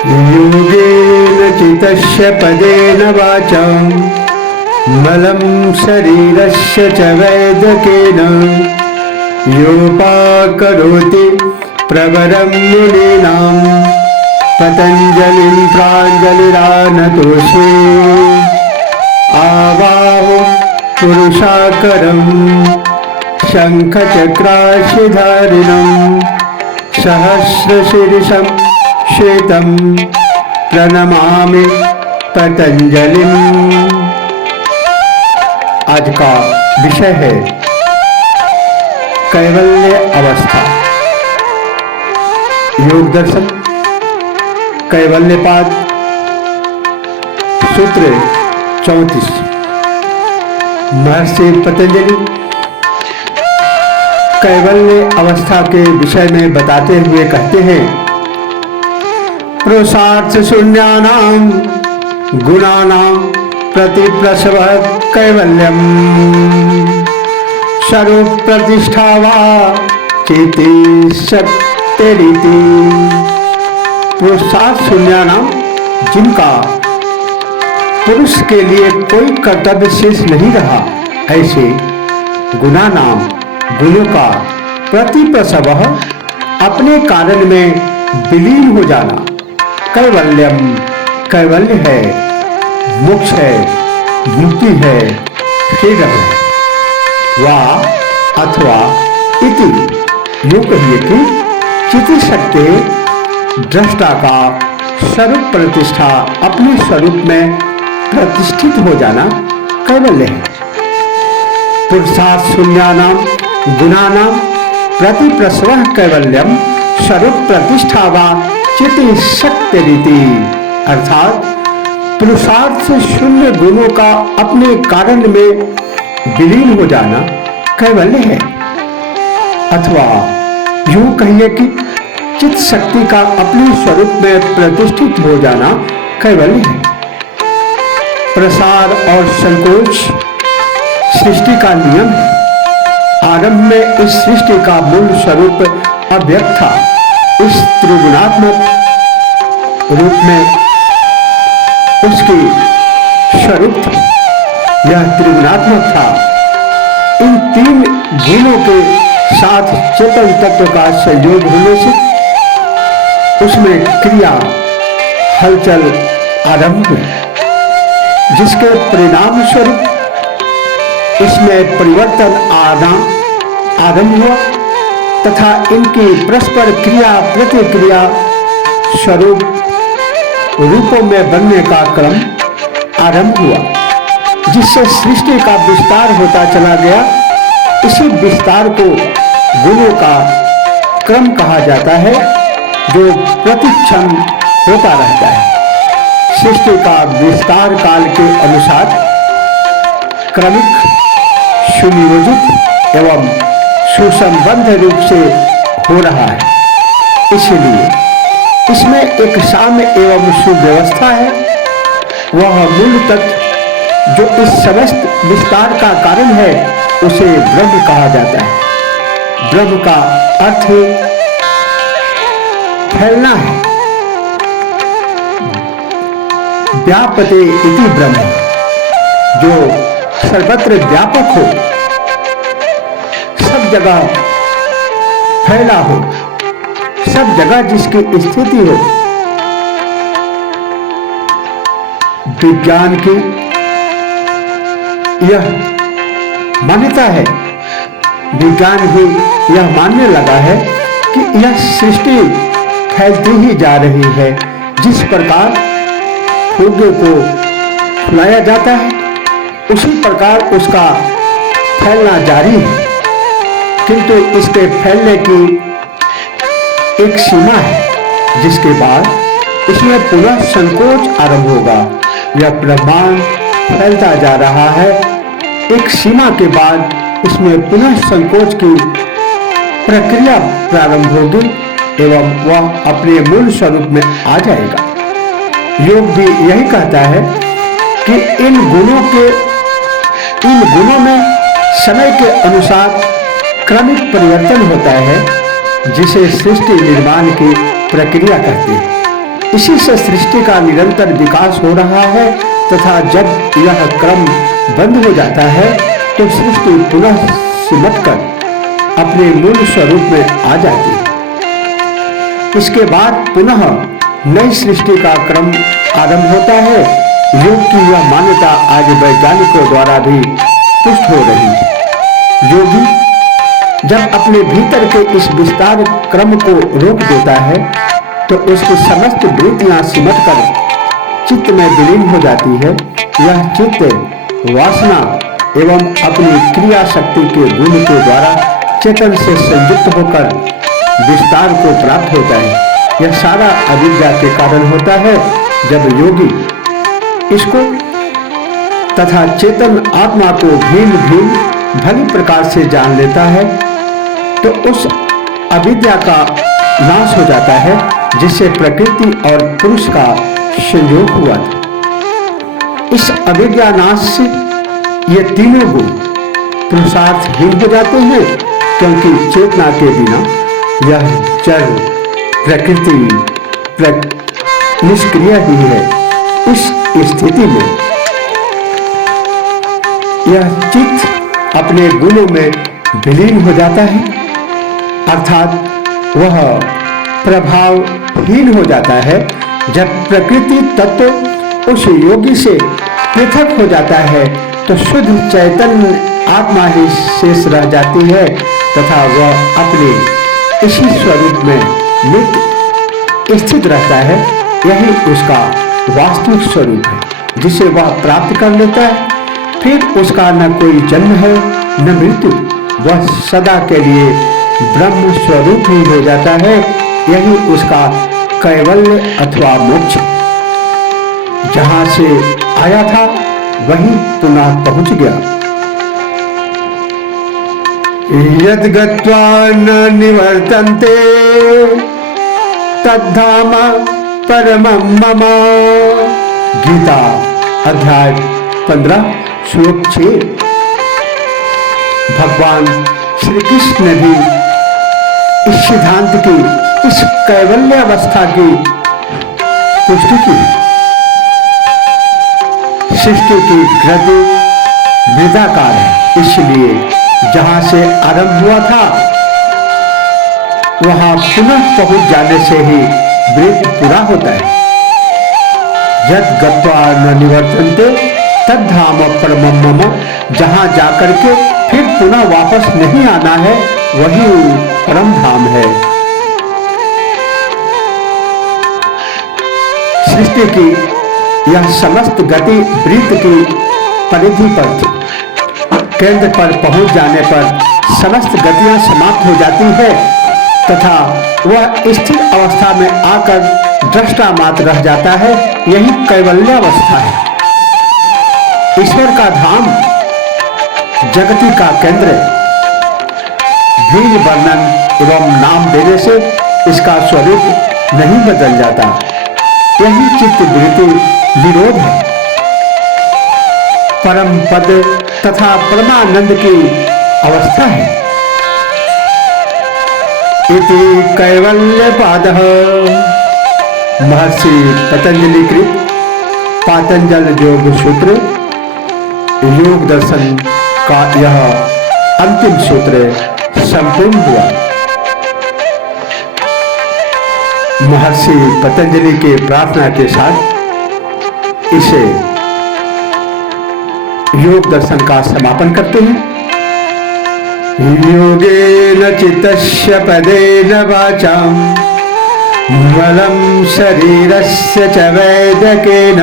योगेन चितस्य पदेन वाचं मलं शरीरस्य च वैद्यकेन योपाकरोति प्रवरं मुनीनां पतञ्जलिं प्राञ्जलिरानतोषे आवाहो पुरुषाकरं शङ्खचक्राशिधारिणं सहस्रशीर्षं श्वेतं प्रणमामि पतंजलिम्। आज का विषय है कैवल्य अवस्था। योग दर्शन कैवल्यपाद सूत्र 34। महर्षि पतंजलि कैवल्य अवस्था के विषय में बताते हुए कहते हैं, पुरुषार्थ शून्यानां गुणानां प्रतिप्रसव कैवल्यम स्वरूप प्रतिष्ठा वा चेति शक्तिरिति। पुरुषार्थ शून्यानां, जिनका पुरुष के लिए कोई कर्तव्य शेष नहीं रहा, ऐसे गुणानां, गुणों का प्रतिप्रसव, अपने कारण में विलीन हो जाना, कैवल्यम, कैवल्य है, मोक्ष है, मुक्ति है, फ्रीडम है। वा अथवा इति, यूं कहिए कि चित्त शक्ति दृष्टा का स्वरूप प्रतिष्ठा, अपने स्वरूप में प्रतिष्ठित हो जाना कैवल्य है। पुरुषार्थ शून्यानां गुणानां प्रतिप्रसव कैवल्यम स्वरूप प्रतिष्ठा वा चिति शक्ति रीति, अर्थात पुरुषार्थ से शून्य गुणों का अपने कारण में विलीन हो जाना कैवल्य है। अथवा यूं कहिए कि चित्त शक्ति का अपने स्वरूप में प्रतिष्ठित हो जाना कैवल्य है। प्रसार और संकोच सृष्टि का नियम है। आरंभ में इस सृष्टि का मूल स्वरूप अव्यक्त था। इस त्रिगुणात्मक रूप में उसकी स्वरूप थी। यह त्रिगुणात्मक था। इन तीन गुणों के साथ चेतन तत्व का संयोग होने से उसमें क्रिया, हलचल आरंभ हुई, जिसके परिणाम स्वरूप इसमें परिवर्तन आना आरंभ हुआ तथा इनकी परस्पर क्रिया प्रतिक्रिया स्वरूप रूपों में बनने का क्रम आरंभ हुआ, जिससे सृष्टि का विस्तार होता चला गया। इसी विस्तार को गुणों का क्रम कहा जाता है, जो प्रतिक्षण होता रहता है। सृष्टि का विस्तार काल के अनुसार क्रमिक, सुनियोजित एवं सुसंबद्ध रूप से हो रहा है। इसलिए इसमें एक साम्य एवं सुव्यवस्था है। वह मूल तत्व जो इस समस्त विस्तार का कारण है, उसे ब्रह्म कहा जाता है। ब्रह्म का अर्थ फैलना है। व्यापते इति ब्रह्म, जो सर्वत्र व्यापक हो, सब जगह फैला हो, सब जगह जिसकी स्थिति हो। विज्ञान की यह मान्यता है, विज्ञान भी यह मानने लगा है कि यह सृष्टि फैलती ही जा रही है। जिस प्रकार फूगे को फुलाया जाता है, उसी प्रकार उसका फैलना जारी है, किंतु इसके फैलने की एक सीमा है, जिसके बाद इसमें पुनः संकोच आरंभ होगा। यह ब्रह्मांड फैलता जा रहा है, एक सीमा के बाद इसमें पुनः संकोच की प्रक्रिया प्रारंभ होगी एवं वह अपने मूल स्वरूप में आ जाएगा। योग भी यही कहता है कि इन गुणों में समय के अनुसार क्रमिक परिवर्तन होता है, जिसे सृष्टि निर्माण की प्रक्रिया कहते हैं। इसी से सृष्टि का निरंतर विकास हो रहा है तथा जब यह क्रम बंद हो जाता है तो सृष्टि पुनः सिमटकर अपने मूल स्वरूप में आ जाती है। इसके बाद पुनः नई सृष्टि का क्रम आरंभ होता है। योग की यह मान्यता आज वैज्ञानिकों द्वारा भी पुष्ट हो रही है। योगी जब अपने भीतर के इस विस्तार क्रम को रोक देता है तो उसकी समस्त वृत्तियां सिमटकर चित्त में विलीन हो जाती है। यह चित्त वासना एवं अपनी क्रिया शक्ति के गुण के द्वारा चेतन से संयुक्त होकर विस्तार को प्राप्त होता है। यह सारा अविद्या के कारण होता है। जब योगी इसको तथा चेतन आत्मा को भिन्न भिन्न भली प्रकार से जान लेता है तो उस अविद्या का नाश हो जाता है जिससे प्रकृति और पुरुष का संयोग हुआ था। इस अविद्या नाश से ये तीनों गुण पुरुषार्थहीन हो जाते हैं क्योंकि चेतना के बिना यह जड़ प्रकृति निष्क्रिय ही है। इस स्थिति में यह चित्त अपने गुणों में विलीन हो जाता है अर्थात वह प्रभावहीन हो जाता है। जब प्रकृति तत्व उस योगी से पृथक हो जाता है तो शुद्ध चैतन्य आत्मा ही शेष रह जाती है तथा वह अपने इसी स्वरूप में नित्य स्थित रहता है। यही उसका वास्तविक स्वरूप है जिसे वह प्राप्त कर लेता है। फिर उसका न कोई जन्म है न मृत्यु, वह सदा के लिए ब्रह्म स्वरूप ही हो जाता है। यही उसका कैवल्य अथवा मोक्ष। जहां से आया था वहीं पुनः पहुंच गया। यद गत्वा न निवर्तन्ते तद्धाम परमं मम। गीता अध्याय 15 श्लोक 6। भगवान श्री कृष्ण ने भी इस सिद्धांत की, इस कैवल्य अवस्था की पुष्टि की। सृष्टि की गति वृत्ताकार है, इसलिए जहां से आरंभ हुआ था वहां पुनः पहुंच जाने से ही वृत्त पूरा होता है। यद गत्वा न निवर्तन्ते तद्धाम परमं मम। जहां जाकर के फिर पुनः वापस नहीं आना है वही परम धाम है। सृष्टि की यह समस्त गति वृत्त की परिधि पर थी। केंद्र पर पहुंच जाने पर समस्त गतियां समाप्त हो जाती है तथा वह स्थिर अवस्था में आकर दृष्टा मात्र रह जाता है। यही कैवल्य अवस्था है। ईश्वर का धाम जगति का केंद्र भिन्न वर्णन एवं नाम देने से इसका स्वरूप नहीं बदल जाता। यही चित्त वृत्ति निरोध है। परम पद तथा परमानंद की अवस्था है। इति कैवल्य पादः। महर्षि पतंजलि कृत पातंजल योग सूत्र योग दर्शन का यह अंतिम सूत्र संपूर्ण हुआ। महर्षि पतंजलि के प्रार्थना के साथ इसे योग दर्शन का समापन करते हैं। योगेन चित्तस्य पदेन वाचां मलं शरीरस्य च वैद्यकेन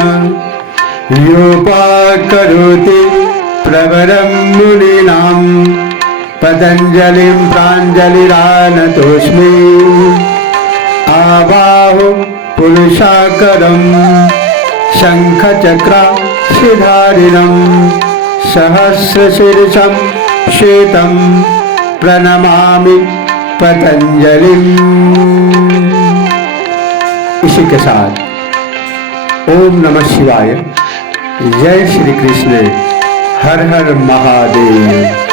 योपाकरोति प्रवरं मुनीनां पतंजलिं प्राञ्जलिरानतोऽस्मि। आबाहो पुरुषाकरं शङ्खचक्राक्षिधारिणं सहस्रशीर्षं श्वेतं प्रणमामि पतंजलिम्। इसी के साथ ओम नमः शिवाय। जय श्री कृष्ण। हर हर महादेव।